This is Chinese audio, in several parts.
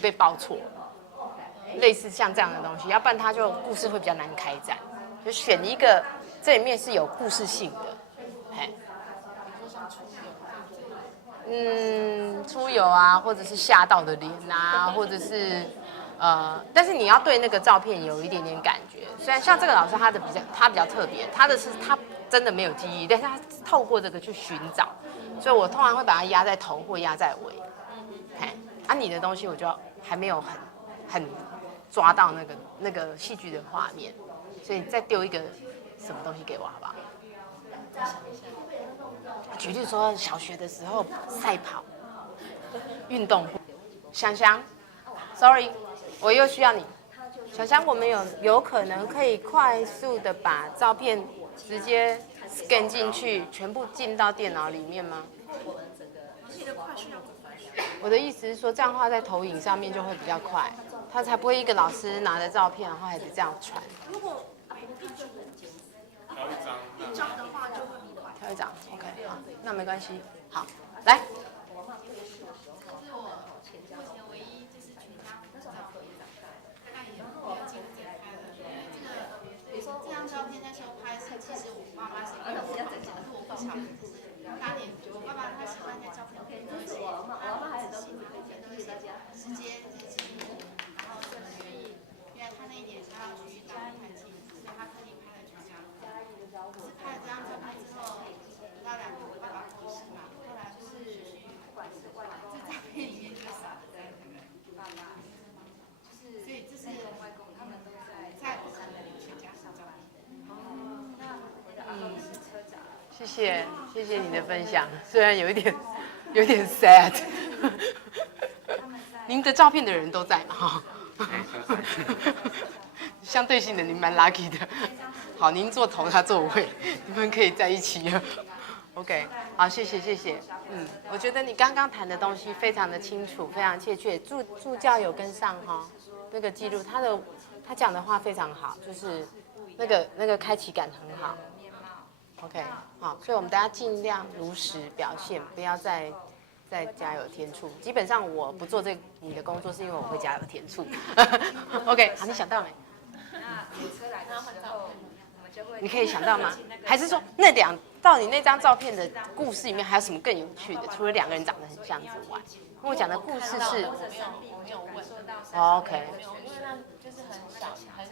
被报错，类似像这样的东西，要不然它就故事会比较难开展。就选一个这里面是有故事性的，嘿，出游啊，或者是吓到的脸啊，或者是但是你要对那个照片有一点点感觉。虽然像这个老师他比较特别，他真的没有记忆，但是他透过这个去寻找，所以我通常会把它压在头或压在尾。你的东西我就还没有很抓到那个戏剧的画面，所以再丢一个什么东西给我好不好？举例说，小学的时候赛跑、运动会，想想 ，sorry， 我又需要你，小香，我们有可能可以快速的把照片直接 scan 进去，全部进到电脑里面吗？我的意思是说，这样画在投影上面就会比较快，他才不会一个老师拿着照片，然后还得这样传。如果一张的话就会很快。挑一张 ，OK， 好，那没关系。好，来。这张照片那时候拍摄，其实我妈妈是一个比较整洁的，是我不晓得，就是当年我爸爸他喜欢那照片，就是我妈还有都是直接日记，然后这个原因，因为他那一年他要去当环境，所以他特地拍了这张。是拍了这张照片之后，得到2个我爸爸过世嘛，后来就是这照片里面就是少了在那个爸爸，就是所以这是外公他们都在我们的全家上照片。谢谢你的分享，虽然有点 sad。您的照片的人都在嘛？哈，相对性的您蛮 lucky 的。好，您做头，他做尾，你们可以在一起了。OK， 好，谢谢。我觉得你刚刚谈的东西非常的清楚，非常切确。助教有跟上哈，那个记录他讲的话非常好，就是那个开启感很好。OK， 好，所以我们大家尽量如实表现，不要再加油添醋。基本上我不做你的工作，是因为我会加油添醋。OK， 好，你想到没？那火车来的时候，我们就会。你可以想到吗？还是说到你那张照片的故事里面还有什么更有趣的？除了2个人长得很像之外，跟我讲的故事是。没有问。OK。因为那就是很小，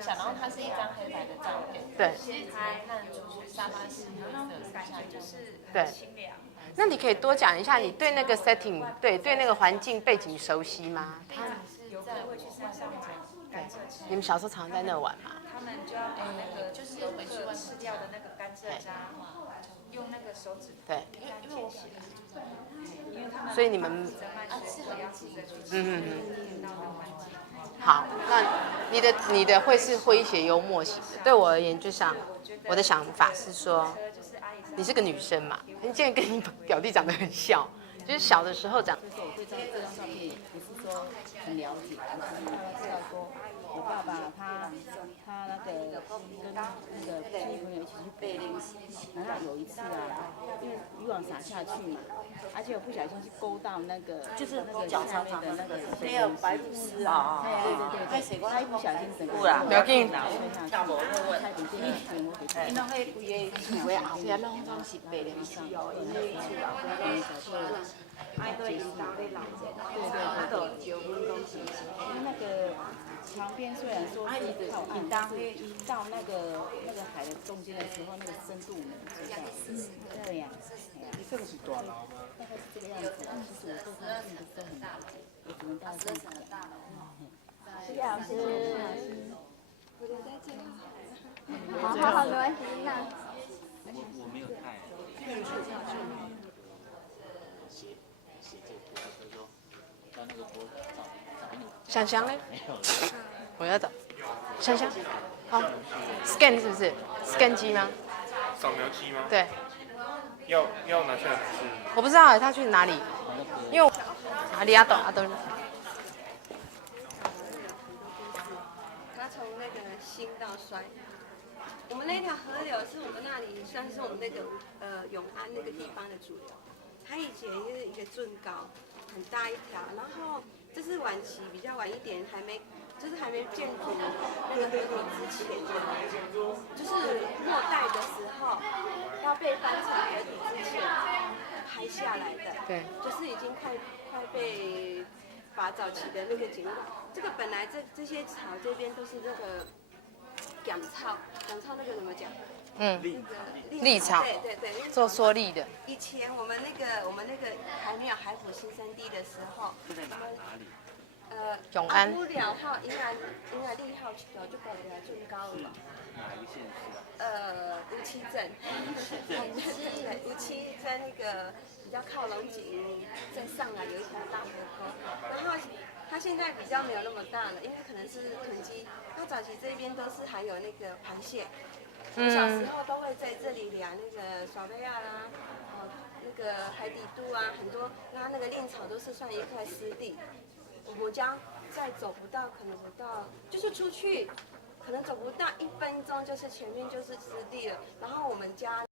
然后它是一张黑白的照片。对。拍看就是沙发是那种感觉就是清凉。那你可以多讲一下，你对那个 setting， 对那个环境背景熟悉吗？有在会去山上玩。对，你们小时候常在那玩吗？他们就要把那个就是回去吃掉的那个甘蔗渣，用那个手指对，因为我起来，因为他们所以你们适合要记着去吃到的环境。好，那你的会是诙谐幽默型的，对我而言，我的想法是说，你是个女生嘛，你竟然跟你表弟长得很像，就是小的时候长。就是我对这张照片也不是说很了解，我只是大概知道说，我爸爸他那个跟那个亲戚朋友一起去背零食，然后有一次啊，因为渔网撒下去嘛，而且我不小心去勾到那个就是那个脚上面的那个没有白鹭鸶啊，对，他一不小心整个不要紧，倒下去，差点变成我给他。因为迄规个厝的后壁拢是白零食哦，因为厝后壁爱对伊当咧老者，啊，就招阮讲是，因为那个旁边虽然说是靠岸，但是到那个海的中间的时候，那个深度没有知道。对呀，这个是大楼，大概是这个样子。其实我做它并不是很大，我只能到这样讲。谢谢老师。好，没关系，那。我没有太。想想嘞？我要找。想想，好 ，scan 是不是 ？scan 机吗？扫描机吗？对。要拿下来还是？我不知道他去哪里，因为我阿斗。他从那个新到衰。我们那条河流是我们那里算是我们那个永安那个地方的主流。它以前是一个圳高，很大一条，然后这是晚期比较晚一点，还没建筑那个河流之前，就是末代的时候要被翻成河底之前拍下来的，对，就是已经快被把早期的那个景物，这个本来这些草这边都是那个养草那个怎么讲？立草，对，做缩立的。以前我们那个还没有海埔新生地的时候，永安乌寮号、银安利号桥就过来最高了。哪一个县市？乌溪镇。对，乌溪在那个比较靠龙井再上来有一条大河沟，然后它现在比较没有那么大了，因为可能是囤积。它早期这边都是还有那个螃蟹。我小时候都会在这里量那个耍贝亚啦，那个海底肚啊，很多，那个练草都是算一块湿地。我们家再走不到，可能不到，就是出去，可能走不到1分钟，就是前面就是湿地了。然后我们家。